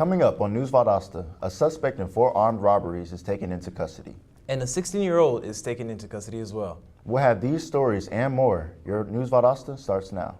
Coming up on News Valdosta, a suspect in 4 armed robberies is taken into custody. And a 16-year-old is taken into custody as well. We'll have these stories and more. Your News Valdosta starts now.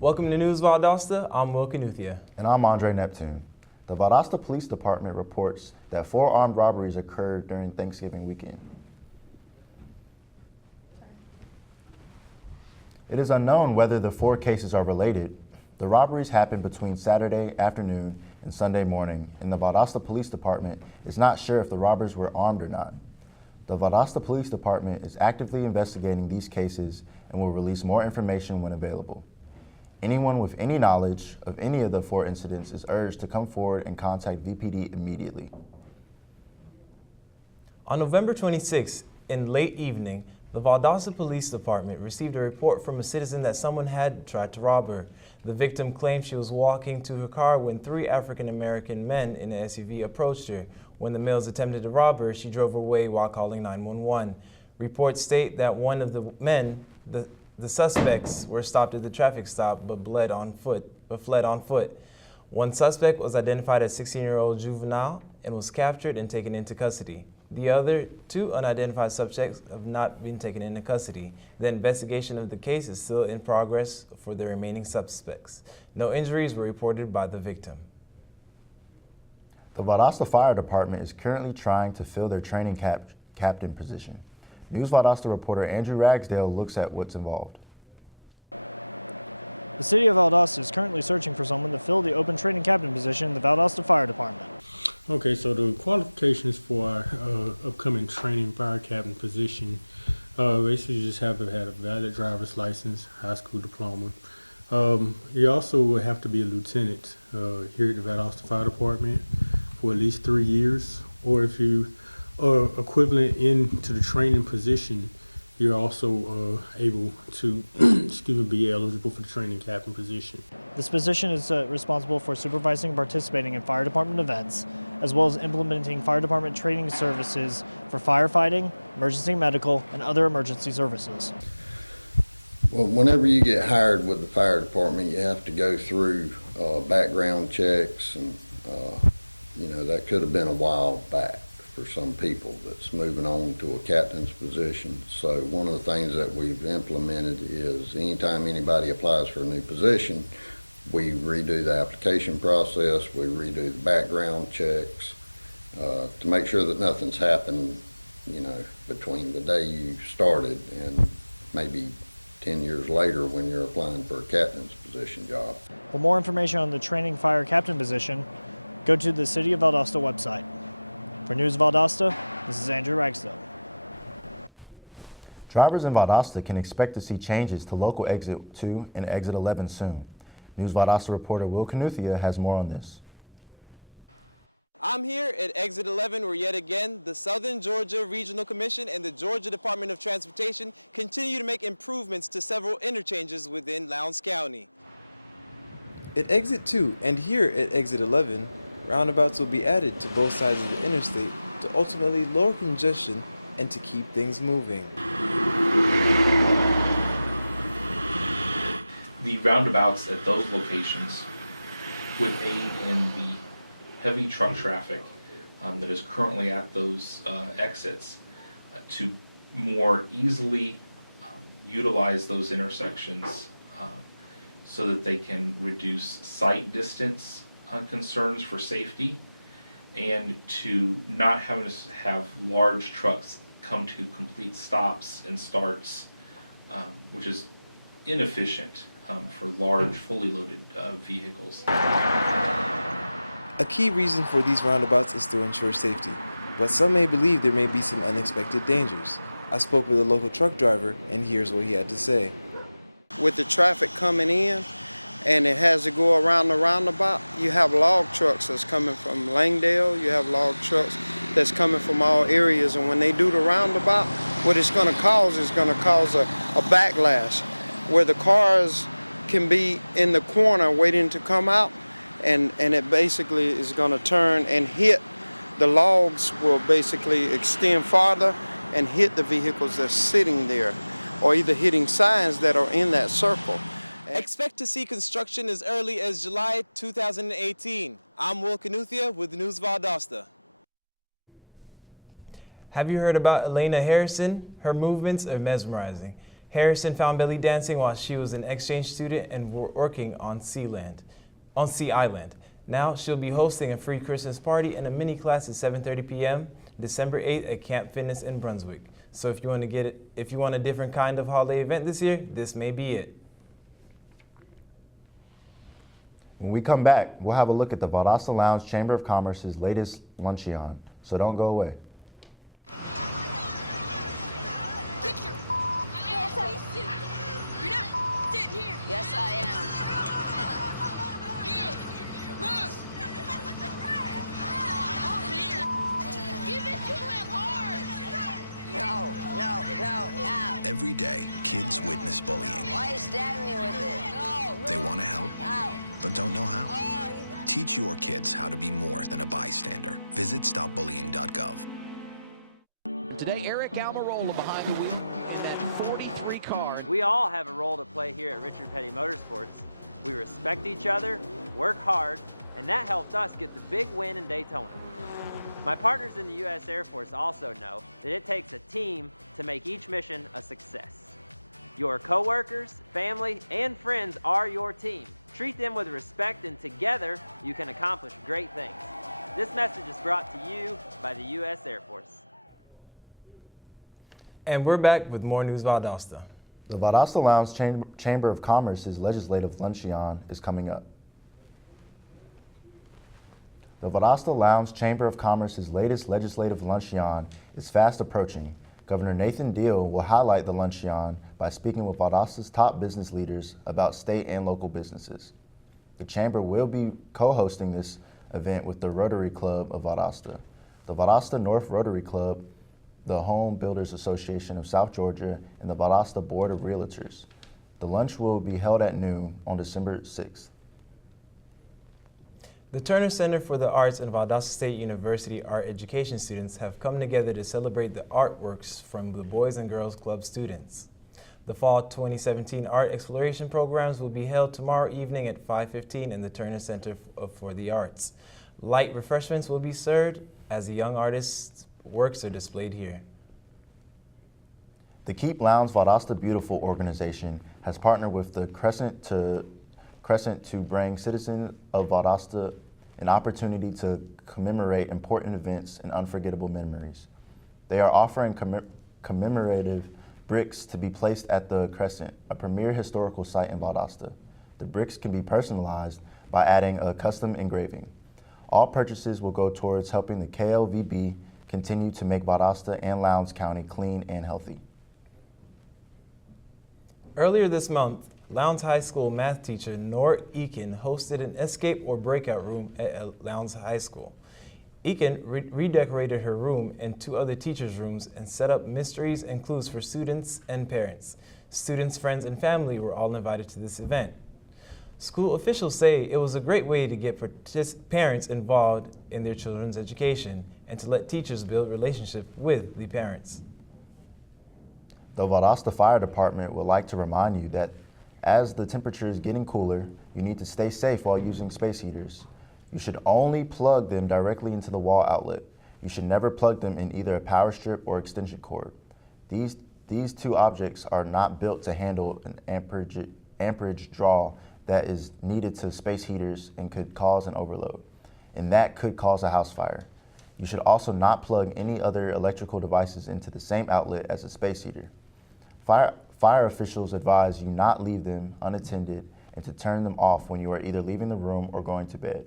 Welcome to News Valdosta. I'm Will Knuthia. And I'm Andre Neptune. The Valdosta Police Department reports that 4 armed robberies occurred during Thanksgiving weekend. It is unknown whether the 4 cases are related. The robberies happened between Saturday afternoon and Sunday morning, and the Valdosta Police Department is not sure if the robbers were armed or not. The Valdosta Police Department is actively investigating these cases and will release more information when available. Anyone with any knowledge of any of the 4 incidents is urged to come forward and contact VPD immediately. On November 26th, in late evening, the Valdosta Police Department received a report from a citizen that someone had tried to rob her. The victim claimed she was walking to her car when 3 African-American men in an SUV approached her. When the males attempted to rob her, she drove away while calling 911. Reports state that one of the men, the suspects were stopped at the traffic stop but fled on foot. One suspect was identified as 16-year-old juvenile and was captured and taken into custody. The other 2 unidentified suspects have not been taken into custody. The investigation of the case is still in progress for the remaining suspects. No injuries were reported by the victim. The Valdosta Fire Department is currently trying to fill their training captain position. News Valdosta reporter Andrew Ragsdale looks at what's involved. The City of Valdosta is currently searching for someone to fill the open training captain position in the Valdosta Fire Department. Okay, so the qualifications for our upcoming training fire captain position, basically you just have to have a valid driver's license, high school diploma. You also will have to be a lieutenant here at the Valdosta Fire Department for at least 3 years, or if you are equivalent into the training position, you're also able to be eligible for the training captain position. This position is responsible for supervising and participating in fire department events, as well as implementing fire department training services for firefighting, emergency medical, and other emergency services. Well, whenever you get hired with the fire department, you have to go through background checks, and that could have been a while back for some people that's moving on to a captain's position. So one of the things that we've implemented is anytime anybody applies for a new position, we redo the application process, we redo the background checks to make sure that nothing's happened, between the day you started and maybe 10 years later when you're applying for a captain's position job. For more information on the training fire captain position, go to the City of Valdosta website. For News Valdosta, this is Andrew Ragsdale. Drivers in Valdosta can expect to see changes to local exit 2 and exit 11 soon. News Valdosta reporter Will Knuthia has more on this. I'm here at exit 11 where yet again the Southern Georgia Regional Commission and the Georgia Department of Transportation continue to make improvements to several interchanges within Lowndes County. At exit 2 and here at exit 11, roundabouts will be added to both sides of the interstate to ultimately lower congestion and to keep things moving. The roundabouts at those locations would aid in the heavy truck traffic that is currently at those exits to more easily utilize those intersections so that they can reduce sight distance concerns for safety, and to not having to have large trucks come to complete stops and starts, which is inefficient for large, fully loaded vehicles. A key reason for these roundabouts is to ensure safety, but some may believe there may be some unexpected dangers. I spoke with a local truck driver, and here's what he had to say. With the traffic coming in, and it has to go around the roundabout, you have log trucks that's coming from Langdale, you have log trucks that's coming from all areas, and when they do the roundabout, what it's going to cause is going to cause a backlash. where the cars can be in the corner waiting to come out, and it basically is going to turn and hit. The logs will basically extend farther and hit the vehicles that's sitting there, or either hitting signs that are in that circle. Expect to see construction as early as July 2018. I'm Will Canuthia with News Valdosta. Have you heard about Elena Harrison? Her movements are mesmerizing. Harrison found belly dancing while she was an exchange student and working on Sea Island. Now she'll be hosting a free Christmas party and a mini class at 7:30 p.m. December 8th at Camp Fitness in Brunswick. So if you want a different kind of holiday event this year, this may be it. When we come back, we'll have a look at the Valdosta Lounge Chamber of Commerce's latest luncheon, so don't go away. Get your ass suit. You're not sitting here. Yes, I am. Give it to him hard. No. Every day, kids witness bullying. Why you stab me with it? No. They want to help, but don't know how. Teach your kids how to be more than a bystander. Visit stopbullying.gov. We all have a role to play here at Richard Petty Motorsports. We respect each other, work hard, and that helped us get the big win in Daytona. My partners in the U.S. Air Force also know that it takes a team to make each mission a success. Your coworkers, family, and friends are your team. Treat them with respect, and together you can accomplish great things. This message is brought to you by the U.S. Air Force. And we're back with more News Valdosta. The Valdosta Lounge Chamber of Commerce's legislative luncheon is coming up. The Valdosta Lounge Chamber of Commerce's latest legislative luncheon is fast approaching. Governor Nathan Deal will highlight the luncheon by speaking with Valdosta's top business leaders about state and local businesses. The Chamber will be co-hosting this event with the Rotary Club of Valdosta, the Valdosta North Rotary Club, the Home Builders Association of South Georgia, and the Valdosta Board of Realtors. The lunch will be held at noon on December 6th. The Turner Center for the Arts and Valdosta State University art education students have come together to celebrate the artworks from the Boys and Girls Club students. The Fall 2017 Art Exploration programs will be held tomorrow evening at 5:15 in the Turner Center for the Arts. Light refreshments will be served as the young artists' works are displayed here. The Keep Lounge Valdosta Beautiful organization has partnered with the Crescent to bring citizens of Valdosta an opportunity to commemorate important events and unforgettable memories. They are offering commemorative bricks to be placed at the Crescent, a premier historical site in Valdosta. The bricks can be personalized by adding a custom engraving. All purchases will go towards helping the KLVB continue to make Valdosta and Lowndes County clean and healthy. Earlier this month, Lowndes High School math teacher Nor Eakin hosted an escape or breakout room at Lowndes High School. Eakin redecorated her room and 2 other teachers' rooms and set up mysteries and clues for students and parents. Students, friends, and family were all invited to this event. School officials say it was a great way to get parents involved in their children's education and to let teachers build relationships with the parents. The Valdosta Fire Department would like to remind you that as the temperature is getting cooler, you need to stay safe while using space heaters. You should only plug them directly into the wall outlet. You should never plug them in either a power strip or extension cord. These 2 objects are not built to handle an amperage draw that is needed to space heaters and could cause an overload, and that could cause a house fire. You should also not plug any other electrical devices into the same outlet as a space heater. Fire officials advise you not leave them unattended and to turn them off when you are either leaving the room or going to bed.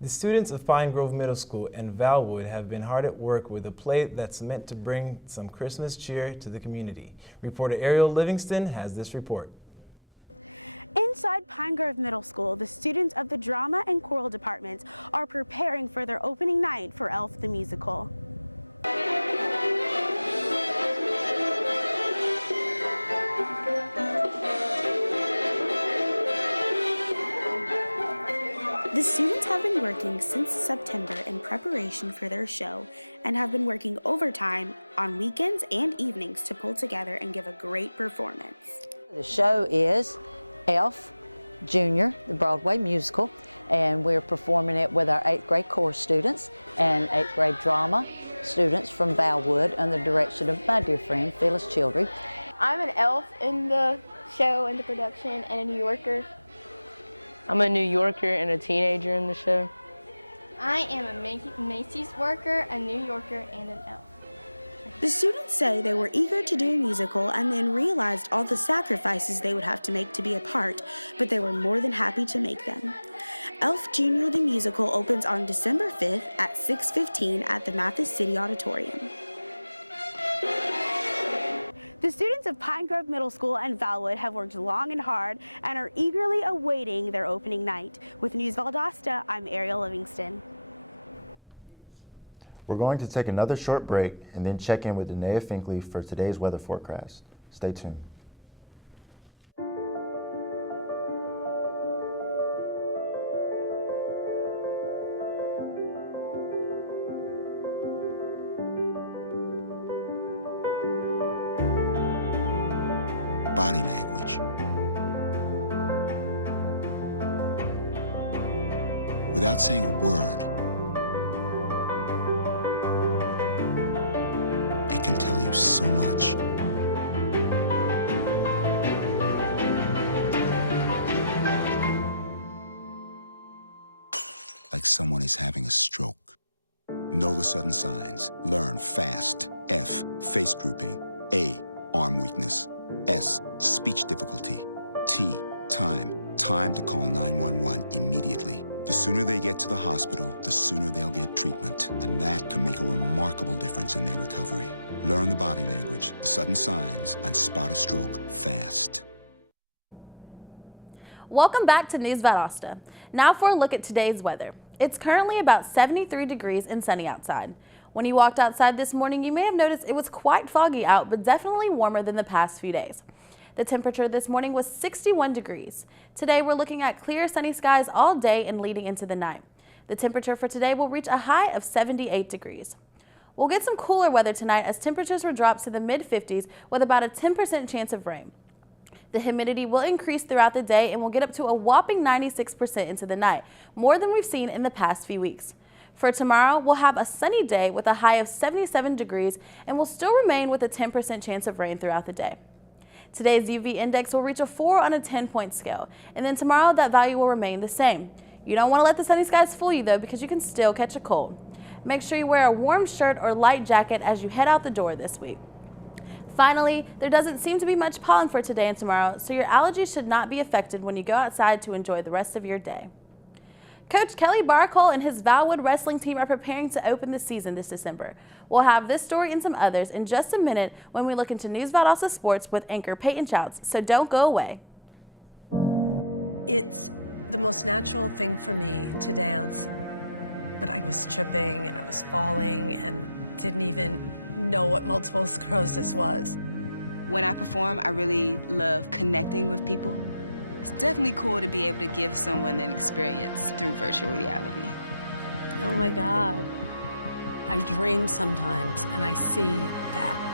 The students of Pine Grove Middle School and Valwood have been hard at work with a play that's meant to bring some Christmas cheer to the community. Reporter Ariel Livingston has this report. Inside Pine Grove Middle School, the students of the drama and choral departments are preparing for their opening night for Elf the Musical. The students have been working since September in preparation for their show and have been working overtime on weekends and evenings to pull together and give a great performance. The show is Elf Junior, the Broadway musical, and we're performing it with our 8th grade chorus students and 8th grade drama students from Valwood under the direction of my dear friend Phyllis Childry. I'm an elf in the show and the production and a New Yorker. I'm a New Yorker and a teenager in the show. I am a Macy's worker, a New Yorker, and an elf. The students say they were eager to do a musical and then realized all the sacrifices they would have to make to be a part, but they were more than happy to make them. Elf Junior the musical opens on December 5th at 6:15 at the Mathis City Auditorium. The students of Pine Grove Middle School and Valwood have worked long and hard and are eagerly awaiting their opening night. With News Valdosta, I'm Ariel Livingston. We're going to take another short break and then check in with Danae Finkley for today's weather forecast. Stay tuned. Body language. Without saying a word, it can tell you so much. Like someone is having a stroke. Know the sudden signs. Learn fast. F, face drooping. A, arm weakness. S, speech difficulty. T, time. Time to call 911 immediately. The sooner they get to the hospital, the sooner they'll get treatment. And that can make a remarkable difference in their recovery. Learn the body language, the sudden signs, and spot a stroke fast. Welcome back to News Valdosta. Now for a look at today's weather. It's currently about 73 degrees and sunny outside. When you walked outside this morning, you may have noticed it was quite foggy out, but definitely warmer than the past few days. The temperature this morning was 61 degrees. Today we're looking at clear sunny skies all day and leading into the night. The temperature for today will reach a high of 78 degrees. We'll get some cooler weather tonight as temperatures will drop to the mid-50s with about a 10% chance of rain. The humidity will increase throughout the day and will get up to a whopping 96% into the night, more than we've seen in the past few weeks. For tomorrow, we'll have a sunny day with a high of 77 degrees and will still remain with a 10% chance of rain throughout the day. Today's UV index will reach a 4 on a 10-point scale, and then tomorrow that value will remain the same. You don't want to let the sunny skies fool you though, because you can still catch a cold. Make sure you wear a warm shirt or light jacket as you head out the door this week. Finally, there doesn't seem to be much pollen for today and tomorrow, so your allergies should not be affected when you go outside to enjoy the rest of your day. Coach Kelly Barcole and his Valwood wrestling team are preparing to open the season this December. We'll have this story and some others in just a minute when we look into News Valdosta Sports with anchor Peyton Chouts, so don't go away. It's the most natural thing for me to dance, but I was tripping and I was falling and didn't even know what multiple sclerosis was. When I perform, I really love connecting with people. It's definitely cool to be able to give someone an experience through virtual reality. Oh my God. I dream sometimes and I see that.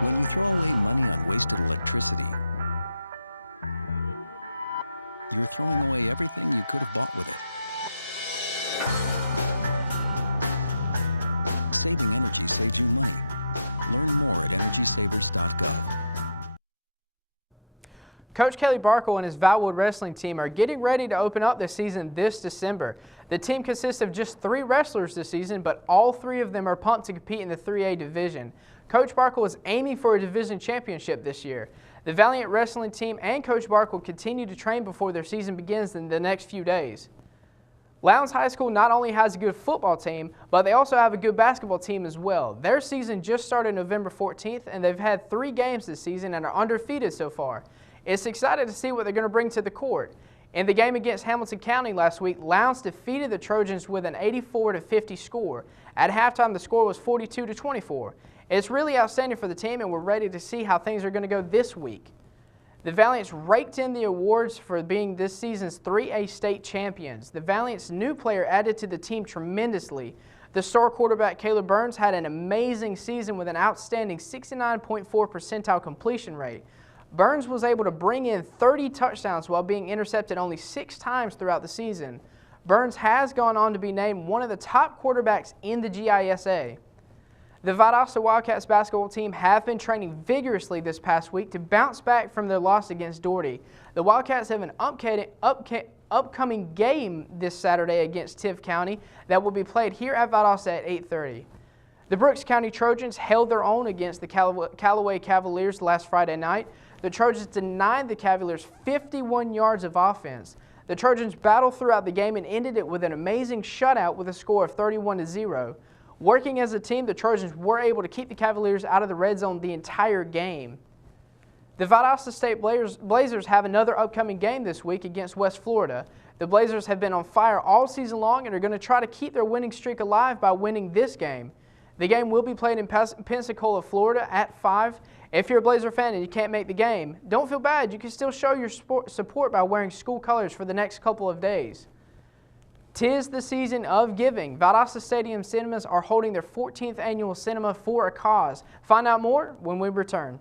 When you throw away money on wasted electricity, you're throwing away everything you could have bought with it. Saving energy saves you money. Learn more at energysavers.gov. Coach Kelly Barcole and his Valwood wrestling team are getting ready to open up the season this December. The team consists of just 3 wrestlers this season, but all 3 of them are pumped to compete in the 3A division. Coach Barcole is aiming for a division championship this year. The Valiant wrestling team and Coach Barcole continue to train before their season begins in the next few days. Lowndes High School not only has a good football team, but they also have a good basketball team as well. Their season just started November 14th, and they've had 3 games this season and are undefeated so far. It's excited to see what they're going to bring to the court. In the game against Hamilton County last week, Lowndes defeated the Trojans with an 84-50 score. At halftime, the score was 42-24. It's really outstanding for the team, and we're ready to see how things are going to go this week. The Valiants raked in the awards for being this season's 3A state champions. The Valiants' new player added to the team tremendously. The star quarterback Caleb Burns had an amazing season with an outstanding 69.4 percentile completion rate. Burns was able to bring in 30 touchdowns while being intercepted only 6 times throughout the season. Burns has gone on to be named one of the top quarterbacks in the GISA. The Valdosta Wildcats basketball team have been training vigorously this past week to bounce back from their loss against Doherty. The Wildcats have an upcoming game this Saturday against Tift County that will be played here at Valdosta at 8:30. The Brooks County Trojans held their own against the Callaway Cavaliers last Friday night. The Trojans denied the Cavaliers 51 yards of offense. The Trojans battled throughout the game and ended it with an amazing shutout with a score of 31-0. Working as a team, the Trojans were able to keep the Cavaliers out of the red zone the entire game. The Valdosta State Blazers have another upcoming game this week against West Florida. The Blazers have been on fire all season long and are going to try to keep their winning streak alive by winning this game. The game will be played in Pensacola, Florida at 5. If you're a Blazer fan and you can't make the game, don't feel bad. You can still show your support by wearing school colors for the next couple of days. 'Tis the season of giving. Valdosta Stadium Cinemas are holding their 14th annual Cinema for a Cause. Find out more when we return.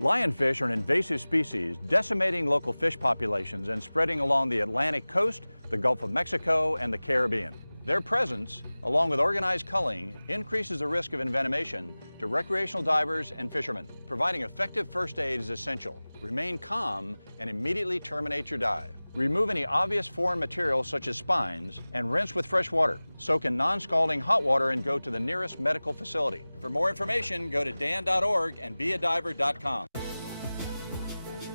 Lionfish are an invasive species decimating local fish populations and spreading along the Atlantic coast, the Gulf of Mexico, and the Caribbean. Their presence, along with organized culling, increases the risk of envenomation to recreational divers and fishermen. Providing effective first aid is essential. Remain calm and immediately terminate your dive. Remove any obvious foreign material such as spines and rinse with fresh water. Soak in non-scalding hot water and go to the nearest medical facility. For more information, go to dan.org and beadiver.com.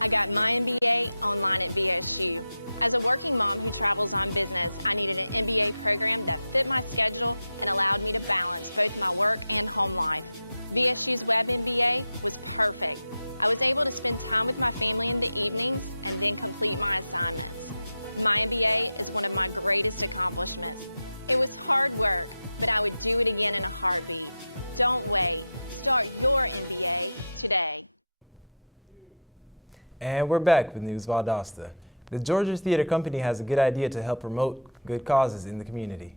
I got my MBA online at VSU. As a working mom who travels on business, I needed an MBA program that fit my schedule and allowed me to balance both my work and home life. VSU's Web MBA was perfect. I was able to spend time with my family in the evenings and then complete my assignments. My MBA is one of my greatest accomplishments. It was hard work, but I would do it again in a heartbeat. Don't wait. Start your MBA today. And we're back with News Valdosta. The Georgia Theater Company has a good idea to help promote good causes in the community.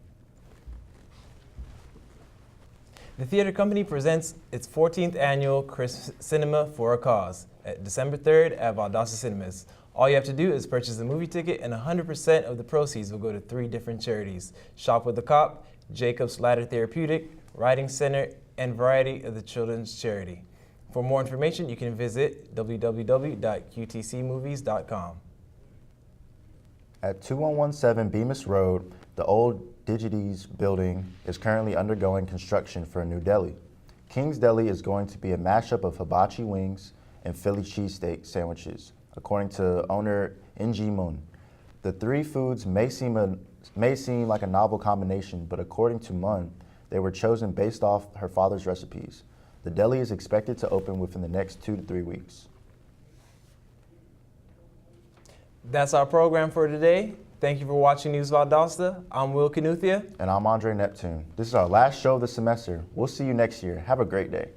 The theater company presents its 14th annual Christmas Cinema for a Cause at December 3rd at Valdosta Cinemas. All you have to do is purchase a movie ticket and 100% of the proceeds will go to 3 different charities: Shop with a Cop, Jacob's Ladder Therapeutic, Writing Center, and Variety of the Children's Charity. For more information, you can visit www.qtcmovies.com. At 2117 Bemis Road, the old Digides building is currently undergoing construction for a new deli. King's Deli is going to be a mashup of hibachi wings and Philly cheesesteak sandwiches, according to owner NG Moon. The 3 foods may seem like a novel combination, but according to Mun, they were chosen based off her father's recipes. The deli is expected to open within the next 2 to 3 weeks. That's our program for today. Thank you for watching News Valdosta. I'm Will Knuthia. And I'm Andre Neptune. This is our last show of the semester. We'll see you next year. Have a great day.